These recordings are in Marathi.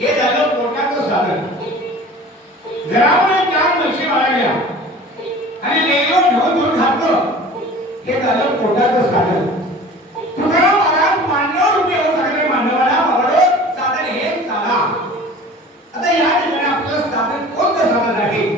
हे झालं पोटाचं साधन. घरामध्ये चार म्हशी बाळगल्या आणि लेकीवर घेऊन दूध घातलं, हे झालं पोटाचं साधन. तुकाराम महाराज मांडव रूपी हो सगळे मांडवाला बाबा साधन हे साधा. आता या ठिकाणी आपलं साधन कोणतं साधन आहे?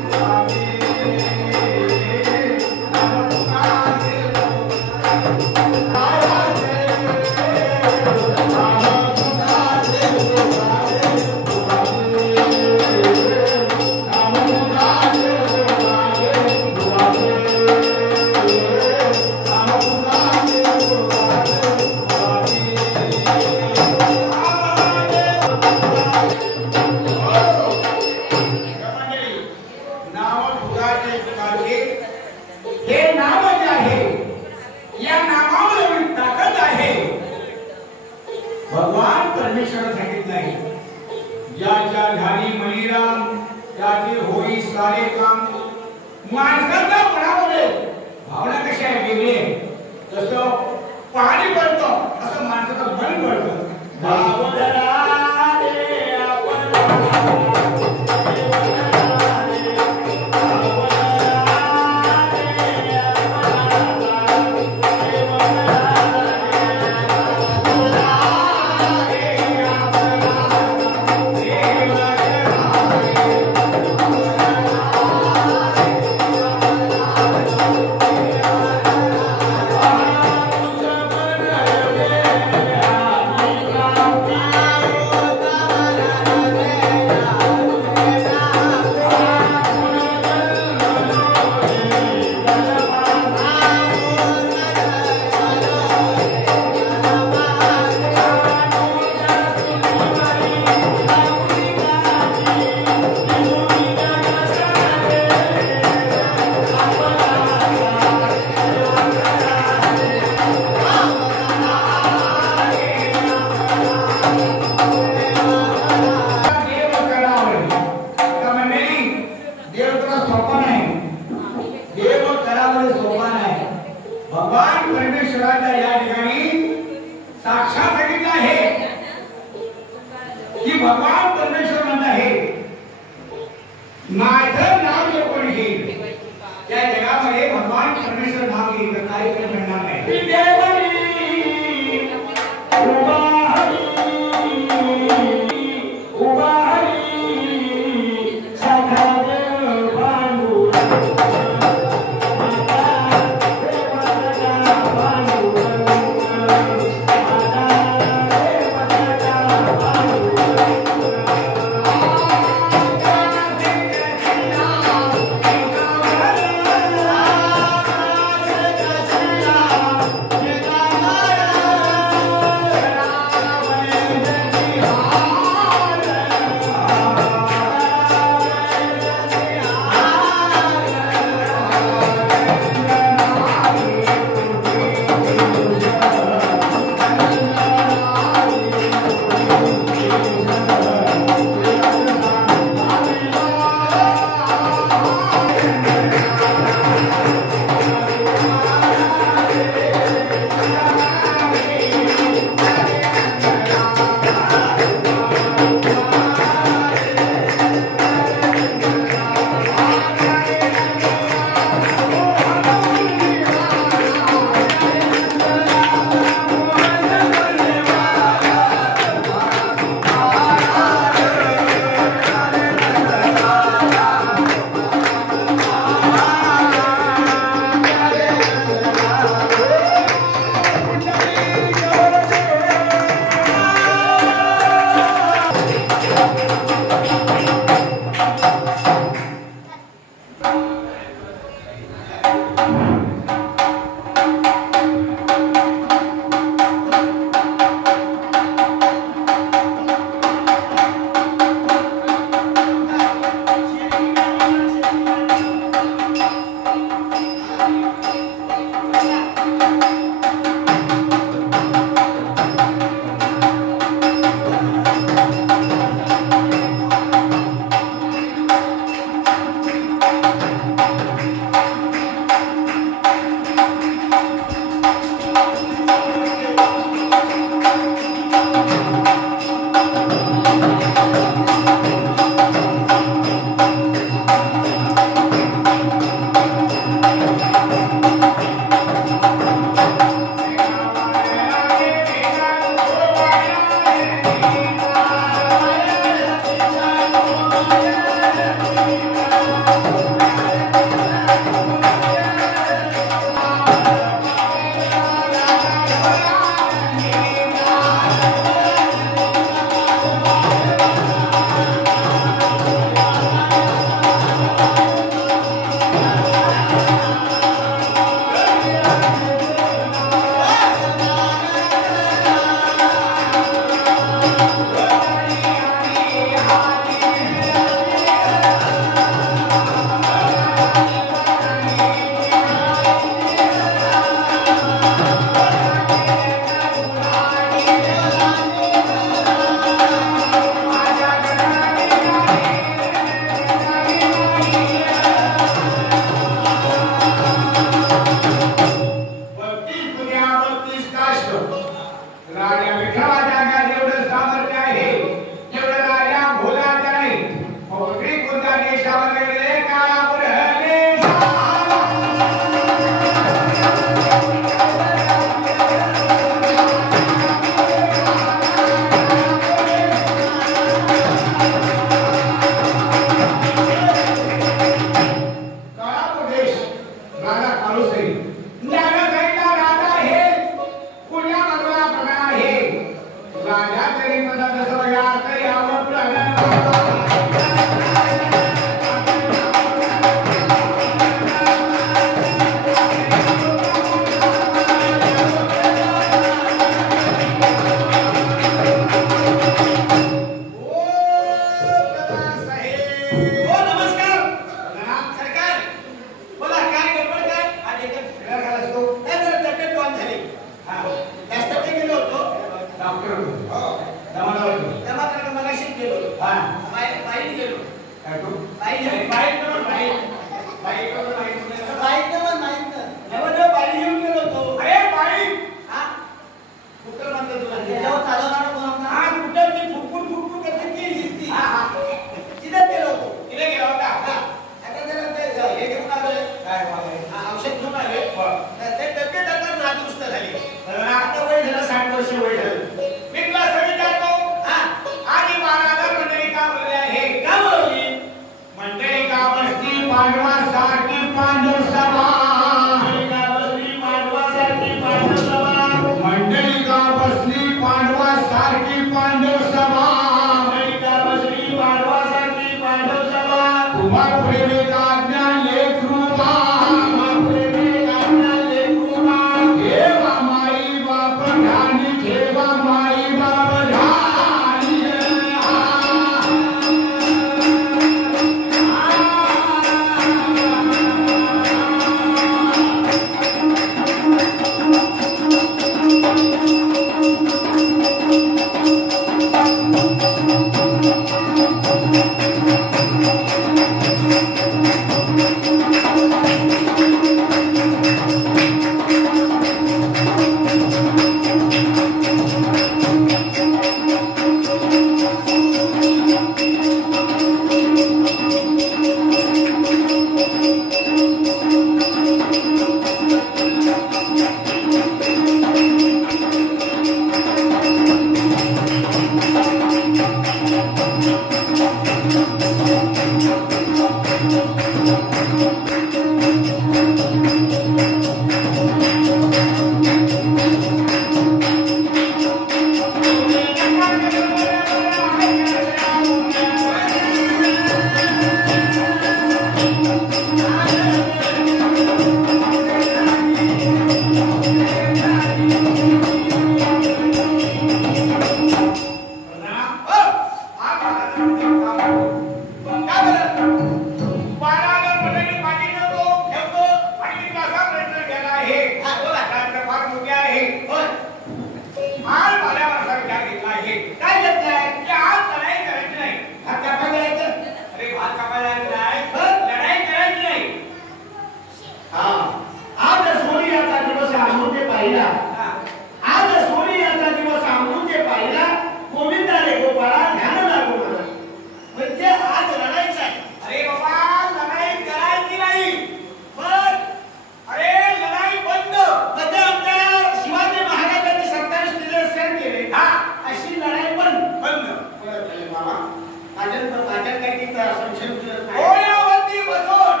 माझ्या काही तिथं संशय उचलत नाही. डोळ्यावरती बसून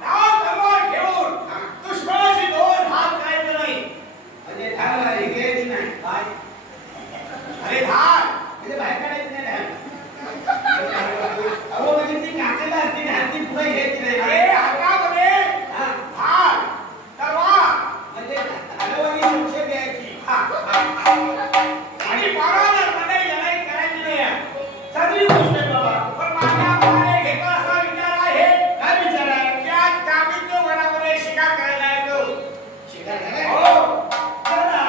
नाव तलवार घेऊन दुश्मनाशी दोन हात करायचं नाही. म्हणजे धार घ्यायची नाही. काय अरे धार म्हणजे बाहेर काढायची नाही धार. अहो म्हणजे ती काकाला असते धार ती पुढे घ्यायची नाही. अरे हातामध्ये धार तलवार म्हणजे हलवानी संशय घ्यायची. आणि महाराजांमध्ये लढाई करायची नाही. चांगली गोष्ट आहे बाबा. पण माझ्या मनाने घेतला असा विचार आहे. काय विचार आहे? की आज कामित वनामध्ये शिकार करायला येतो. शिकार करायला? हो चला.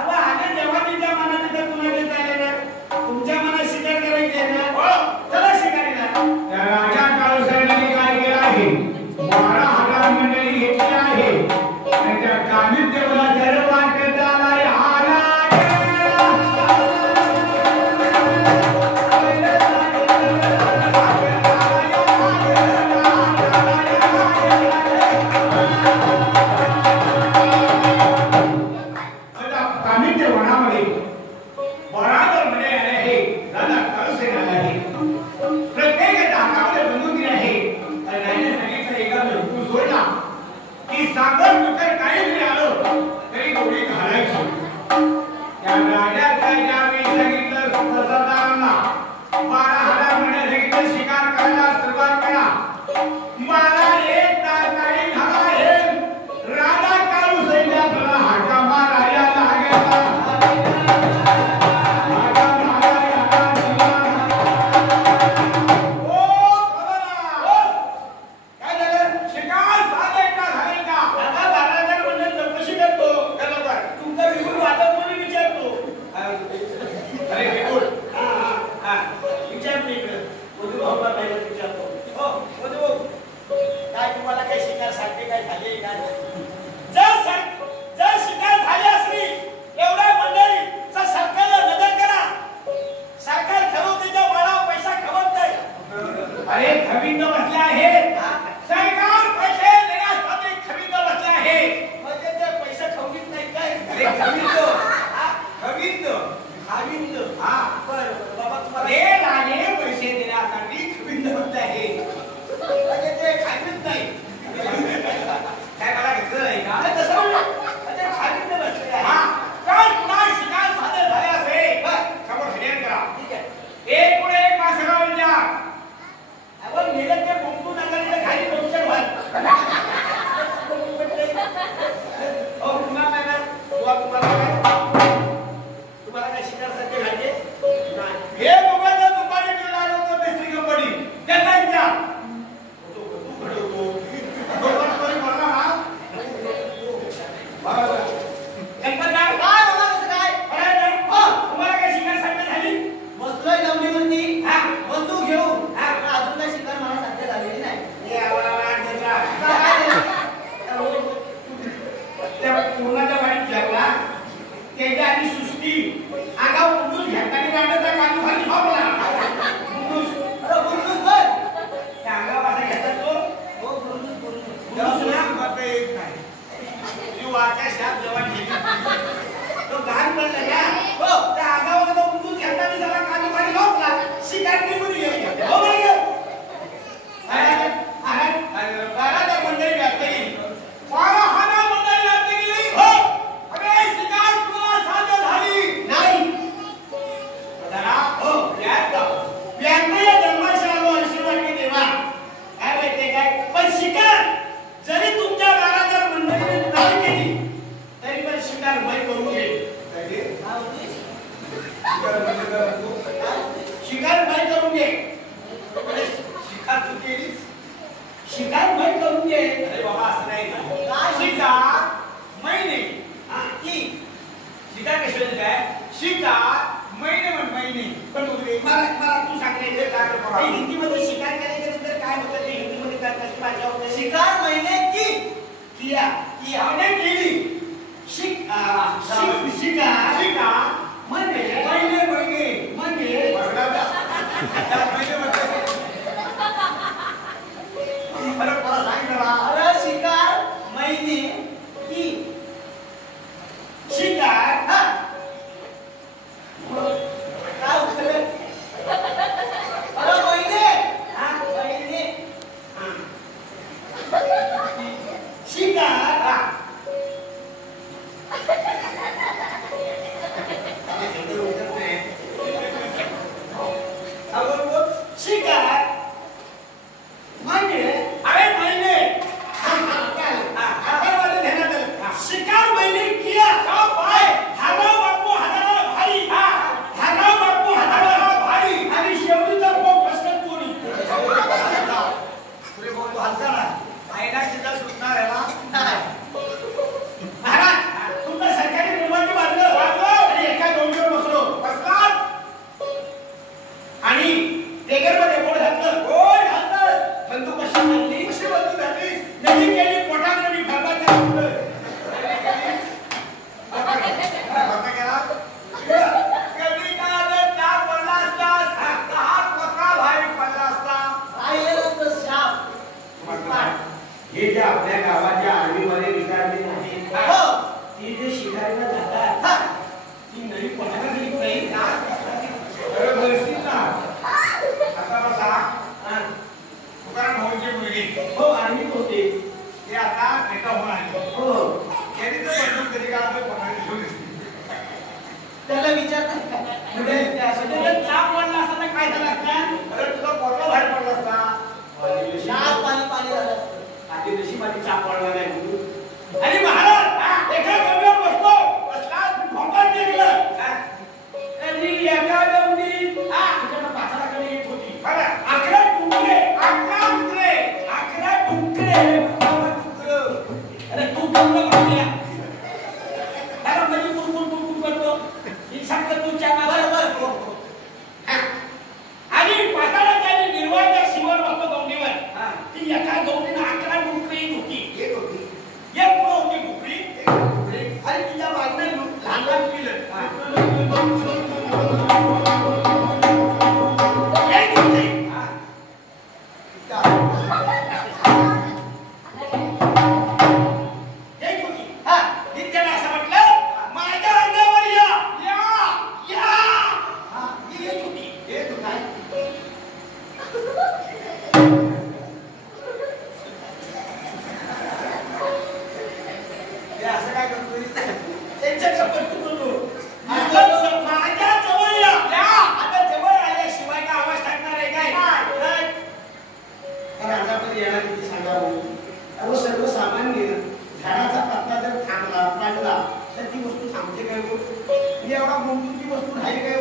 अहो आधी जेव्हा तिच्या मनात तिथं पुन्हा देता आले ना तुमच्या मनात शिकार करायची आहे ना. हो चला शिकारीला. त्या राजा काळूसाहेबांनी काय केलं आहे 12,000 मंडळी घेतली आहे आणि त्या कामित देवाला जर वाटत आला कामित वनामध्ये बराबर मध्ये आले आहे राजा काळूसाहेब आहे. प्रत्येक हातामध्ये बंदूक आहे आणि राजाने सांगितलं एका बंदूक सोडला की सागर नकर काही जरी आलो तरी गोळी घालायची. त्या राजाच्या ज्यावेळी सांगितलं सरदारांना 12,000 म्हणजे सांगितलं शिकार करायला सुरुवात करा. मला एक तास नाही झाला आहे राजा काळूसाहेब आपल्याला हाका मारायला लागला. अरे खविंद बसले आहेत. सरकार पैसे देण्यासाठी खविंद बसले आहे. म्हणजे ते पैसे खवलीत नाही काय? अरे खविंद खविंद खाविंद. हा बरं बाबा तुम्हाला ते राणे पैसे देण्यासाठी खविंद बसले आहे. म्हणजे ते खाविंद नाही. काय मला घेतलं नाही का? नाही तसं नाही. म्हणजे खाविंद बसले आहे. हा तर पुन्हा शिकार सादर झाले असेल समोर हरियाण करा. ठीक आहे. एक पुढे एक माणसाला विचार. आपण मेलं ते बोंबू नगरीला खाली पंक्चर व्हाल. हो पुन्हा नाही ना तुम्हाला काय शिकारसाठी घालते नाही. हे दोघांना दुपारी मिळणार होतं मिस्त्री कंपनी त्यांना विचार. तू घडवतो. दोघांकडे बोलला ना बरोबर. गणपतराव काय बोला कसं काय? अरे नाही. हो तुम्हाला काय शिकारसाठी झाली? बसलोय नवनीवरती. हा बंदूक घेऊन. हा अजून काय शिकार मला साध्य झालेली नाही. त्या पूर्णाच्या वाईट लागला त्याच्या आधी सृष्टी आगाव बुंदूस घेताना गाण्याचा कानू खाली झोपला. बुंदूस अरे बुरनुस बर. त्या आगाव असा घेतात तो हो बुरनुस बुरनुस. बुंदूस ना बापे येत नाही. ती वाचा शाप जवान गेली तो घाण पडला का हो त्या आगाव तो बुंदूस घेताना सगळा कानू खाली झोपला. शिकार निघून गेली. हो बरं बाराच्या मंडळी व्याप्त गेली. 12,000 मंडळी व्याप्त गेली. हो अरे शिकार तुला साध्य झाली नाही. जरा हो व्याप्त जन्माशी आलो अशी वाटते तेव्हा काय माहितीये काय पण शिकार जरी तुमच्या 12,000 मंडळीने नाही केली तरी पण शिकार भय करून घे. शिकार भय करून घे. शिकार तू केलीस. शिकार भय करून घे. अरे बाबा असं नाही ना. काय? शिकार महिने की शिकार कशाला काय शिकार महिने म्हण महिने पण मला तू सांगितले काय हिंदीमध्ये शिकार केल्यानंतर काय होतं ते हिंदीमध्ये करण्याची भाषा होते. शिकार महिने की किया किया म्हणजे केली. शिकार शिकार म्हणजे महिने महिने म्हणजे महिने मला सांगितलं. अरे शिकार महिने की शिकार हा काय उत्तर शिकार म्हणजे अरे मैंने आता माझ्या ध्यानात आलं शिकार मैंने किया हराव बापू हजारा भाई हराव बापू हजारा भाई आणि शेवटीचा पोक फसकत कोणी तुरे बोलतो हलका ना आईना तिचा सुटणार आहे ना महाराज तुमचं सरकारी निर्माण बांधलं आणि एका डोंगरावर बसलो आणि टेगरमध्ये बोट घातलं बंदूक कशी घातली नदी केली पोटात नदी फरबाच्या कधी काय त्या पडला असता हात पत्रा बाहेर पडला असता हे जे आपल्या गावाच्या आर्मीमध्ये विचारले नाही ती जे शिकायला जातात ती नवी पोटाला गेली नाही ना आता बसा तुकाराम भाऊंची मुलगी हो आर्मीत होते ते आता नेता होऊन आले हो त्यांनी तर बंदूक कधी काय आपल्या पोटाला घेऊन दिसते त्याला विचारतात म्हणजे चाप वाढला असता काय झालं असतं अरे तुझा पोटला बाहेर पडला असता पाणी झालं असतं आधी नशिबाने चाप पडला नाही आणि महाराज एका डोंगरावर बसला भोकाट दिलं आणि एका डोंगरीत तुझ्या पाचाकडे येत होती 11 डुंकरे अरे तू डोंगर भागल्या त्याला म्हणजे कुरकुर करतो ही सांगत तुझ्या बरोबर आणि पाचाला त्याने निर्वाळच्या शिवर बसतो गौंडीवर ती एका गौंडीनं 11 डुंकरे येत होती एक पुढं होती डुकरी आणि तिच्या मागणं लहान लहान पिलं सर्वसामान्य झाडाचा पत्ता जर थांबला पडला तर ती वस्तू थांबते काय मी एवढा गुंतून ती वस्तू राहील काय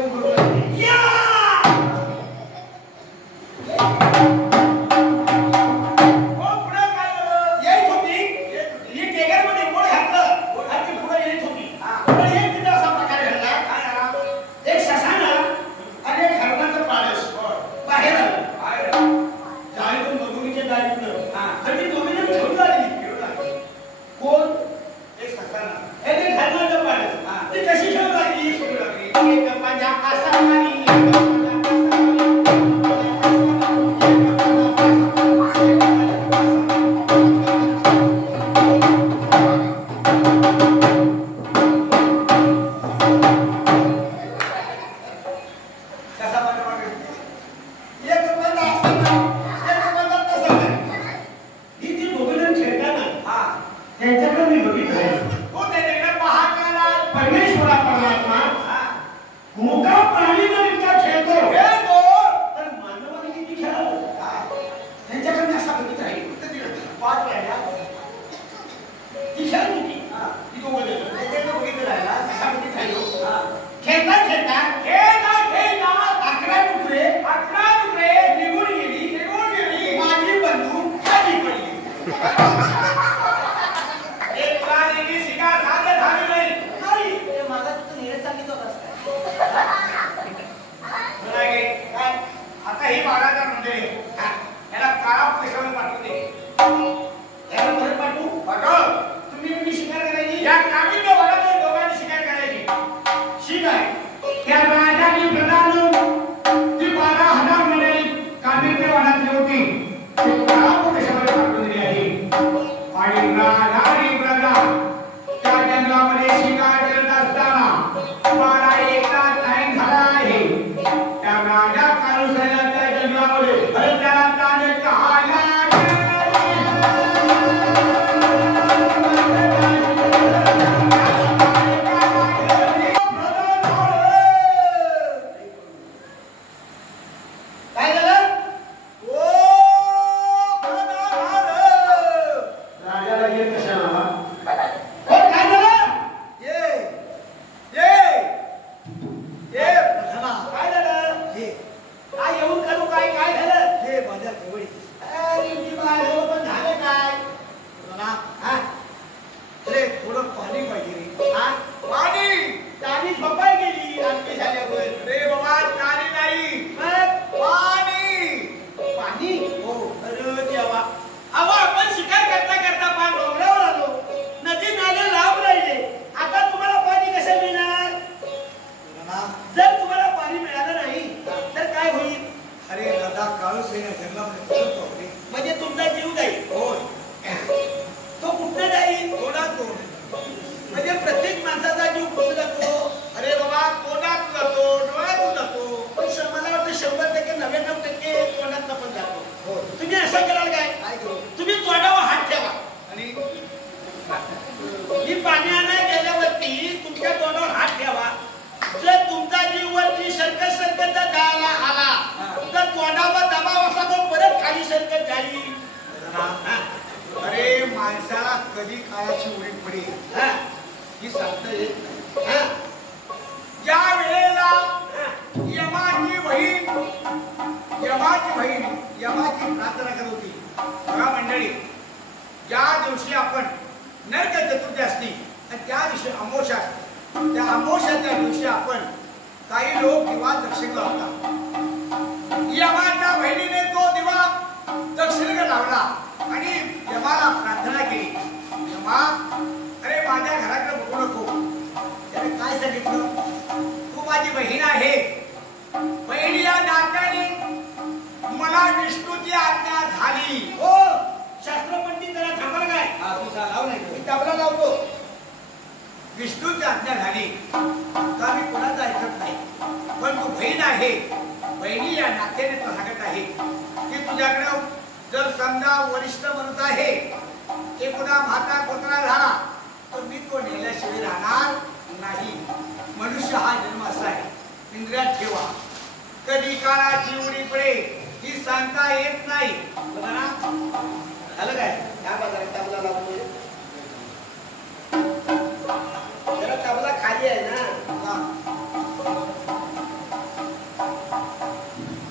राजा कालूसाला त्या जंगलामध्ये अरे त्याला माणूस आहे ना जंगलामध्ये म्हणजे तुमचा जीव जाईल. होय. तो कुठं जाईल? तोंडातून. म्हणजे प्रत्येक माणसाचा जीव कुठं जातो? अरे बाबा तोंडात जातो, डोळ्यातून जातो. पण मला वाटतं 100% 99% तोंडातनं पण जातो. हो. तुम्ही असं कराल काय? काय करू? तुम्ही तोंडावर हात ठेवा आणि मी पाणी आणायला गेल्यावरती तुमच्या तोंडावर हात ठेवा. जर तुमचा जीव वरती सरकत जायला आला तर तोंडावर दबाव असा तो परत खाली सरकत जाईल. अरे माणसाला कधी काळाची उडी पडेल ही सांगता येत नाही. ज्या वेळेला यमाची बहीण यमाची प्रार्थना करत होती बघा मंडळी, ज्या दिवशी आपण नरक चतुर्थी असती आणि त्या दिवशी अमावस्या असते, त्या अमावस्याच्या दिवशी आपण काही लोक दिवा दक्षिण लावतात. यमाच्या बहिणीने तो दिवा दक्षिणेकडे लावला आणि यमाला प्रार्थना केली, यमा अरे माझ्या घराकडे बघू नको. त्याने काय सांगितलं, तू माझी बहीण आहे, बहिणी या नात्याने मला विष्णूची आज्ञा झाली. हो शास्त्रपंडित जरा थांबा काय? तू लाव नाही, मी तबला लावतो. विष्णूची आज्ञा झाली का मी कोणाचं ऐकत नाही, पण तू बहीण आहे, बहिणी या नात्याने तो सांगत आहे की तुझ्याकडे जर समजा वरिष्ठ माणूस आहे, ते पुन्हा म्हाता कोतरा झाला तर मी तो नेल्याशिवाय राहणार नाही. मनुष्य हा जन्म असा आहे, इंद्रियात ठेवा, कधी काळाची उडी पडे ही सांगता येत नाही. बघा ना झालं काय? त्या बाजारात तबला लावतोय. जरा तबला खाली आहे ना,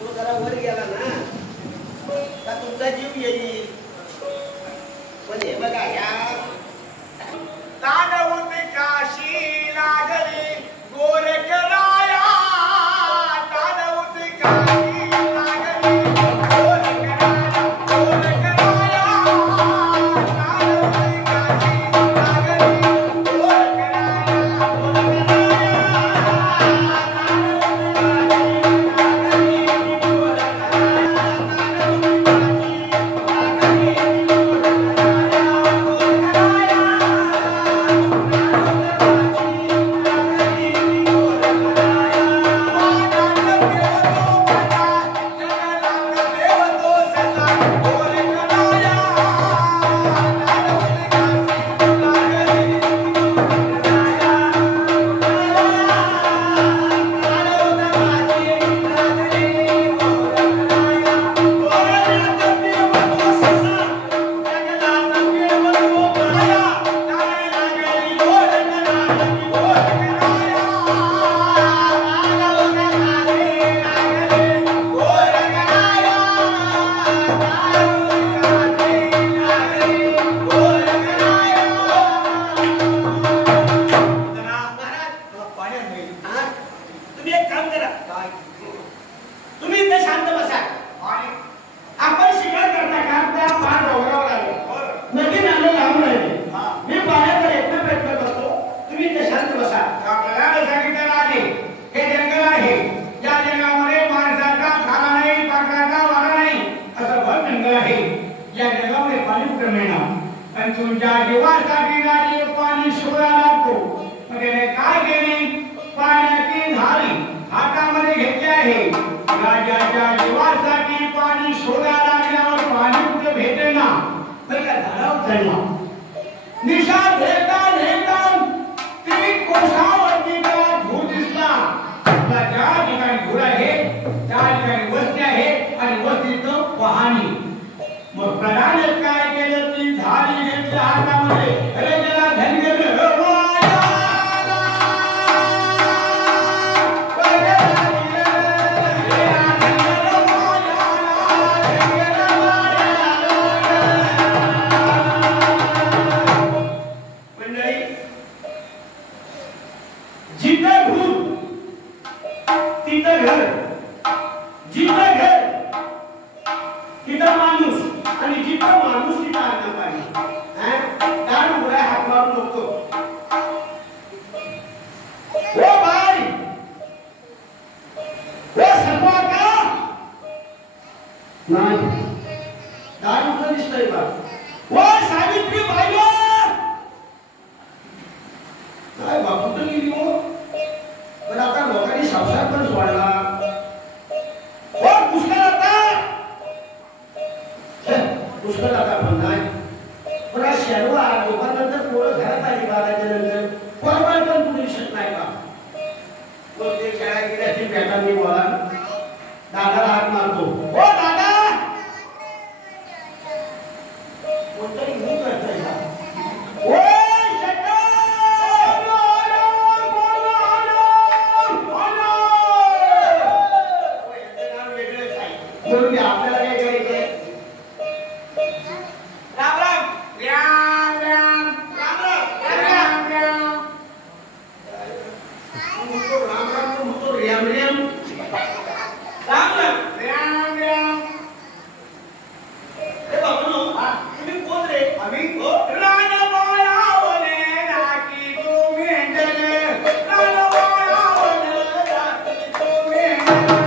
तो जरा वर गेला ना का तुमचा जीव येईल. पण हे बघा ह्या तांडवत काशी लागली गोरखराया, तांडवत काशी लागली गोरखराया, गोरखराया, तांडवत काशी लागली गोरखराया, तुमच्या जीवासाठी गाडी पाणी शोधा लागतो. मग त्याने काय केली, पाण्याची धारी हातामध्ये घेतली आहे. राजाच्या जीवासाठी पाणी शोधा लागल्यावर पाणी कुठे भेटेना, तर त्या झाडावर चढला. निशा घेता घेता ती कोशावरती त्याला धूर दिसला. ज्या ठिकाणी धूर आहे त्या ठिकाणी वस्ती आहे आणि वस्तीचं पाणी. मग प्रधान काय केलं, ती झाडी घेतली हातामध्ये, अरे त्याला धनगर मंडळी, जिथं भूत तिथं घर, जिथं घर तिथं माणूस, आणि जिथं माणूस तिथं अन्न पाणी. दारू उघडा हात मारून बघतो. ओ बाई, ओ सर्वा का नाही दारू कुठं दिसतंय का ओ सावित्री बाई काय बा कुठं गेली हो पण आता लोकांनी संसार पण सोडला ओ पुष्कळ आता पण नाही पण आज शेडवा दोघांनंतर पोरं घरात आली बाराच्या नंतर कोरबाळ पण कुठे दिसत नाही का मग ते खेळा गेल्याची बॅटांनी बोला दादाला हात मारतो ओ दादा कोणतरी घेऊन करतोय का ओ म्हणून आपल्याला काय करायचंय राम राम राम राम राम राम राम राम म्हणतो राम राम तो म्हणतो रेम रेम राम राम राम राम हे बाबू तुम्ही कोण रे आम्ही रानबाळावले राखी तो मेंढले रानबाळावले राखी तो मेंढले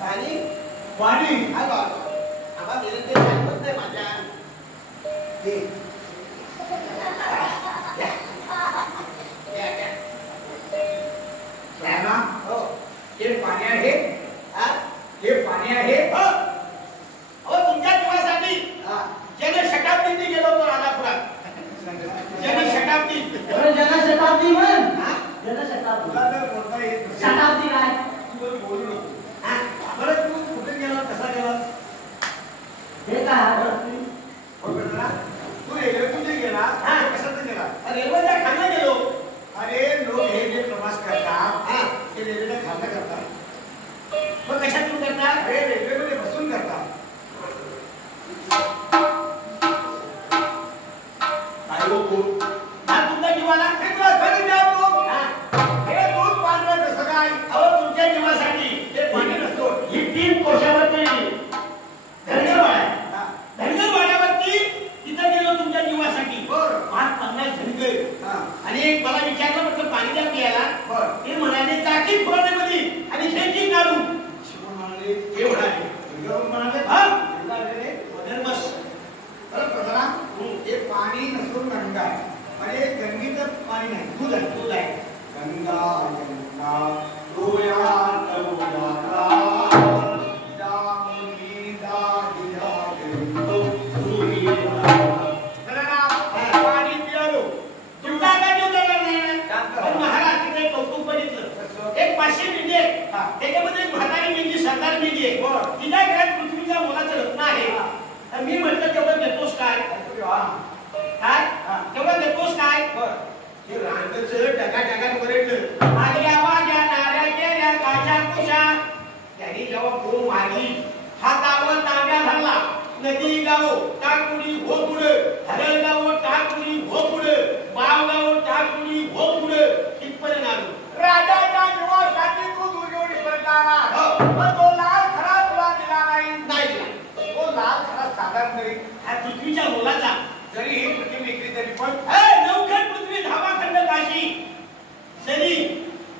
पाणी पाणी आलो आबा गेले ते सांगत नाही माझ्या ते राणा, हो हे पाणी आहे हा हे पाणी आहे हो हो तुमच्या जीवासाठी जनशताब्दीने गेलो होतो राजापुरात जनशताब्दी अरे जनशताब्दी म्हण हा जनशताब्दी तुला तर बोलता येत नसेल. शताब्दी काय तू बरं बोलू नको. हा बरं तू कुठे गेला कसा गेलास हे काय हो बेटा, तू रेल्वे कुठे गेला हा. कशात गेला रेल्वेच्या खाली गेलो अरे लोक हे जे प्रवास करतात हा ते रेल्वेच्या खाल्लं करतात मग कशातून करतात अरे रेल्वेमध्ये बसून करतात काय हो कोण हा तुमच्या जीवाला हे तुला सांगितलं तू हा हे दूध पांढरं कसं काय अहो तुमच्या जीवासाठी हे पाणी नसतो ही 3 कोशावरती धनगरवाडा आहे हा. धनगरवाड्यावरती तिथं गेलो तुमच्या जीवासाठी बरं. 5-50 धनगर हा. आणि एक मला विचारलं म्हटलं पाणी द्या प्यायला बरं. ते म्हणाले चाकी फुराण्यामध्ये आणि शेकी काढू शिवून म्हणाले ते म्हणाले गौरव म्हणाले हा. एवढा आलेले. बस बरं प्रधाना हे पाणी नसून गंगा आहे म्हणजे गंगेचं पाणी नाही दूध आहे दूध आहे गंगा यमुना डोळ्यात उजाडा, दामुनी दादिया गंगो सूर्या. प्रधाना, पाणी पियालो. तुमचा आता जीव देणार नाही शांत. पण महाराज तिकडे कौतुक बघितलं एक 500 मेंढी आहे हा. त्याच्यामध्ये एक म्हातारी मेंढी सरदार मेंढी आहे बरं. तिच्या घरात पृथ्वीच्या मोलाचं रत्न आहे हा. तर मी म्हटलं तेवढं देतोस काय हा. काय हा. तेवढं देतोस काय बरं. हे रांगचं ढगाढगात बरेटलं आल्या वाग्या नाऱ्या केल्या काच्या कुशा त्यांनी जेव्हा बोंब मारली हा गाव तांब्या धरला नदी गाव टाकुडी हो पुढं हरळ गाव टाकुडी हो पुढं बाव गाव टाकुडी हो पुढं तिथपर्यंत आलो राजाच्या जीवासाठी तू दुर्योधीपर्यंत आला. हो. पण तो लाल खरा तुला दिला नाही. नाही दिला. तो लाल खरा साधारण तरी हा पृथ्वीच्या मोलाचा जरी ही पृथ्वी विकली तरी पण नवखंड पृथ्वी धामाखंड काशी जरी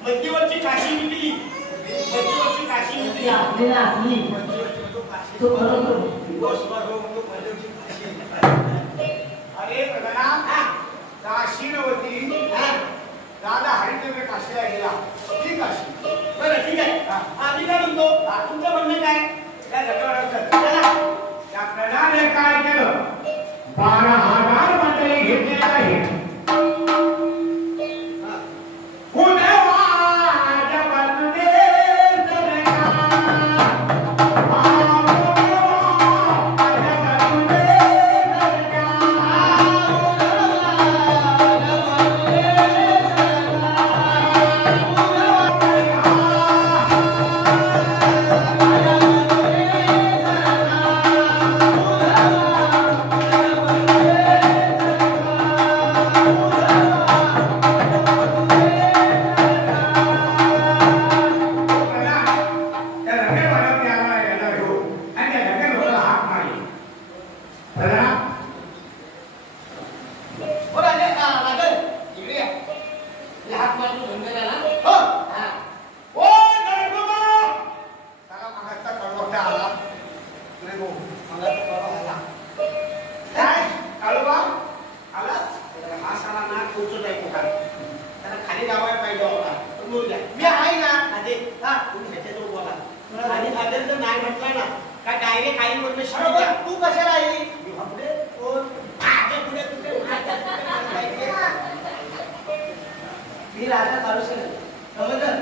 मध्यवर्ती काशी विकली मध्यवर्ती काशी ती विकली आपल्याला असली मध्यवर्ती म्हणतो काशी. तो खरोखर तो स्वभाव म्हणतो मध्यवर्ती काशी. अरे प्रधाना, हा काशी नव्हती. हा राजा हरिश्चंद्र काशीला गेला. ती काशी. बरं ठीक आहे हा. आम्ही काय म्हणतो तुमचं म्हणणं काय त्या जगावर चला त्या प्रधाने काय केलं 12,000 मंडळी घेतलेली आहे. हा. उन्हाळ्याच्या बाजूने सरका. तू कशाला आई पुढे मी राजा काढू शकत समजलं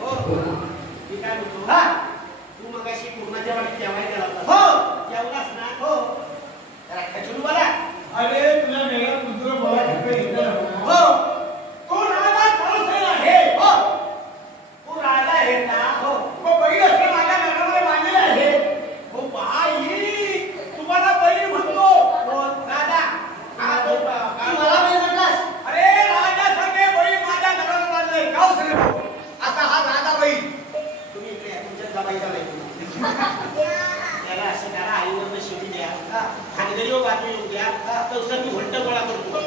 हो मी काय म्हणतो हा तू मगाशी पूर्णाच्या वाटीत जेवायला गेला होतास. हो जेवलास ना हो जरा खचून बोला अरे तुला वेगळं कुत्र बोलायचं येतं हो तो राजा खरंच आहे. हो तू राजा आहे ना हो तो बैल असं माझ्या घरामध्ये बांधलेला आहे. हो बाई तुम्हाला बैल म्हणतो हो राजा हा तो तू मला बैल म्हटलास अरे राजासारखे बैल माझ्या घराला बांधले. गाव सगळे भाऊ. असा हा राजा बैल. तुम्ही इकडे या, तुमच्यात दबाईचा नाही त्याला असं करा आईवरनं शिवी द्या भानगडी बाजू येऊ द्या तर मी घंट गोळा करतो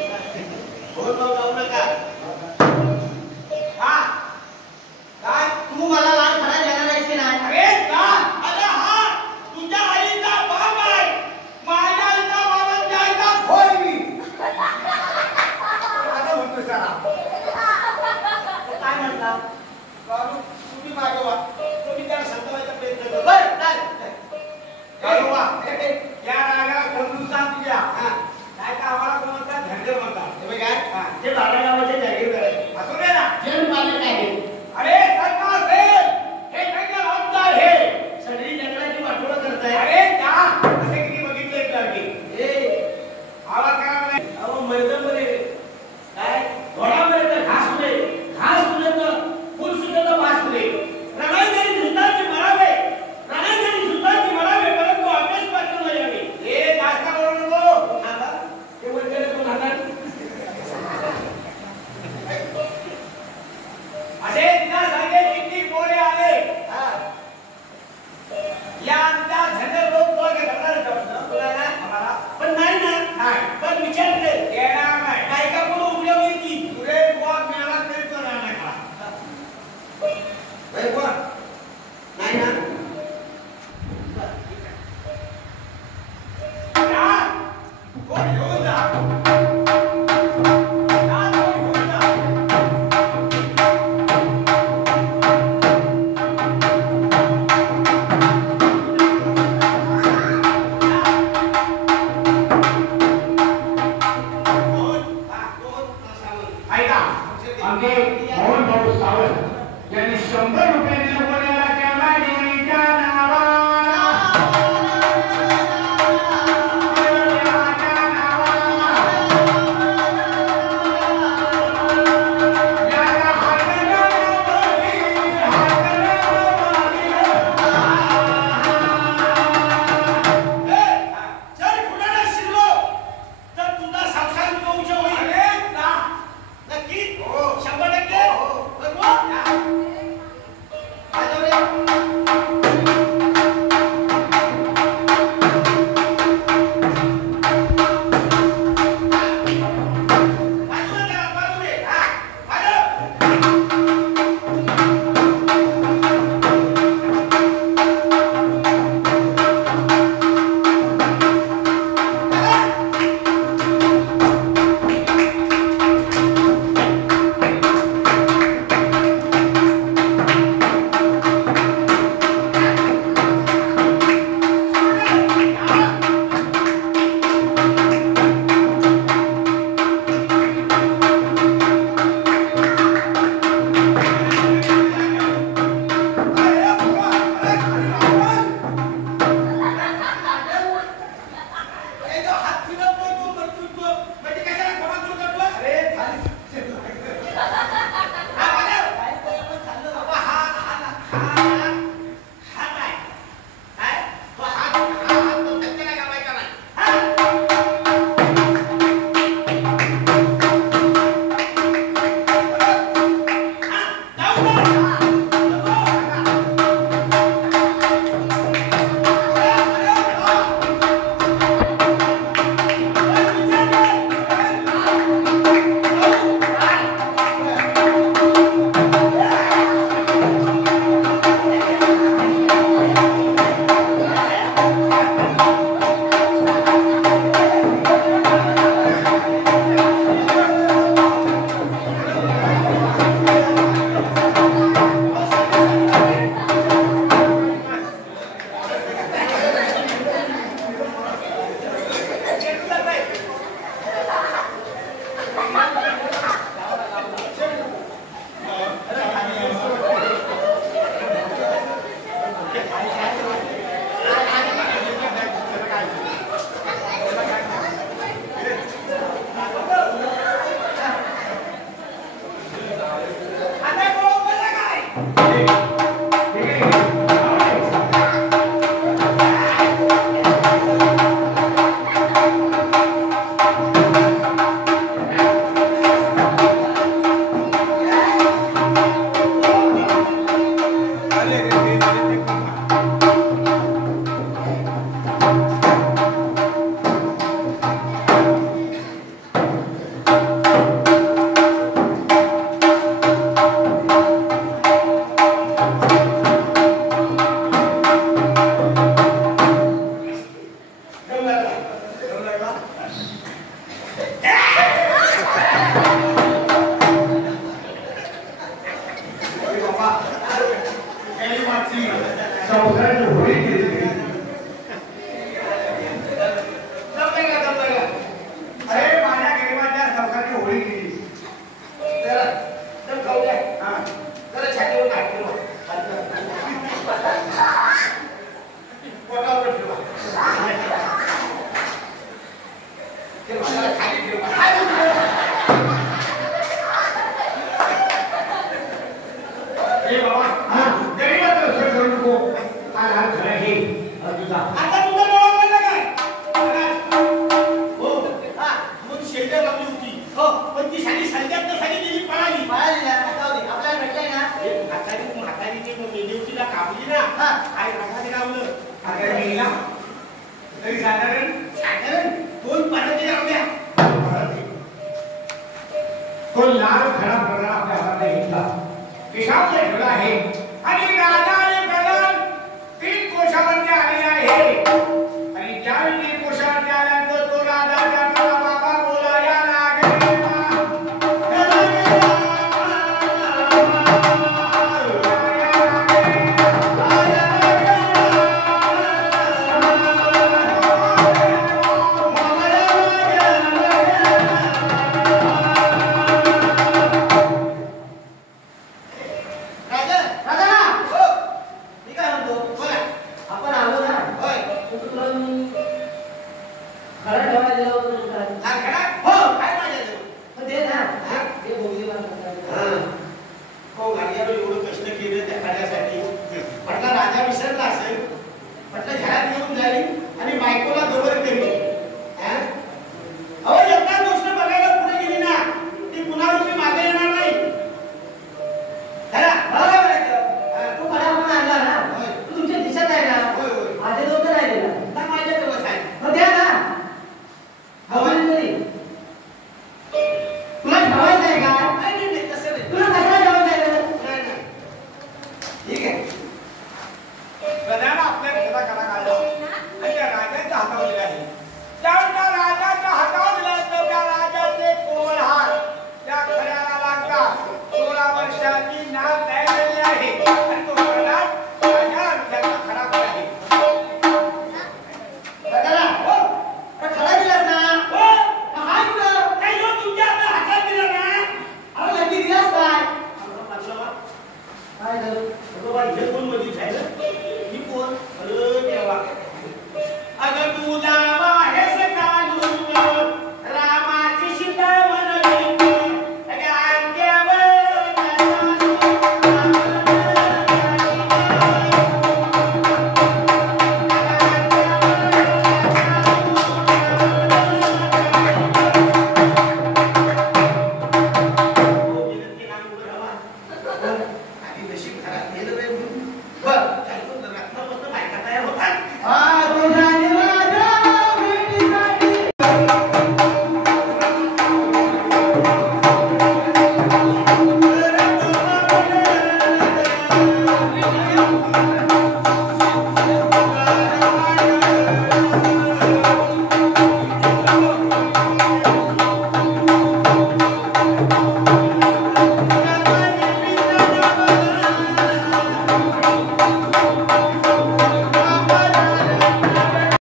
हो जाऊ नका हा काय तू मला लाल खडा देणार आहेस की नाही अरे संसाराची होळी केली. अरे माझ्या गरिबाच्या संसाराची होळी केली. जरा खाऊ द्या. जरा छातीवर काट फिरवा. पोटावर फिरवा. जरा खाली फिरवा. ए बाबा गरिबाचं असं करू नको. हा लहान घर आहे तुझा. आता तुझा डोळा पडला काय? हो. मग शेल्टर लावली होती. हो. पण ती साडी संध्यात साडी गेली पळाली. आपल्याला भेटलंय ना म्हातारी ते मेदेवतीला कापली ना. काय रागाने लावलं. अगर मी ना तरी साधारण साधारण 2 पाण्याचे लावल्या. तो लाल खडा प्रकार आपल्या हातात घेतला. खिशामध्ये ठेवला आहे आणि राजा आणि प्रधान 3 कोशावरती आलेले आहे. आणि ज्यावेळी 3 कोशावरती आल्यानंतर तो राजा त्या बाबा बोलाया लागला. प्रधान आपल्या घराला काढला आणि त्या राजाच्या हातावर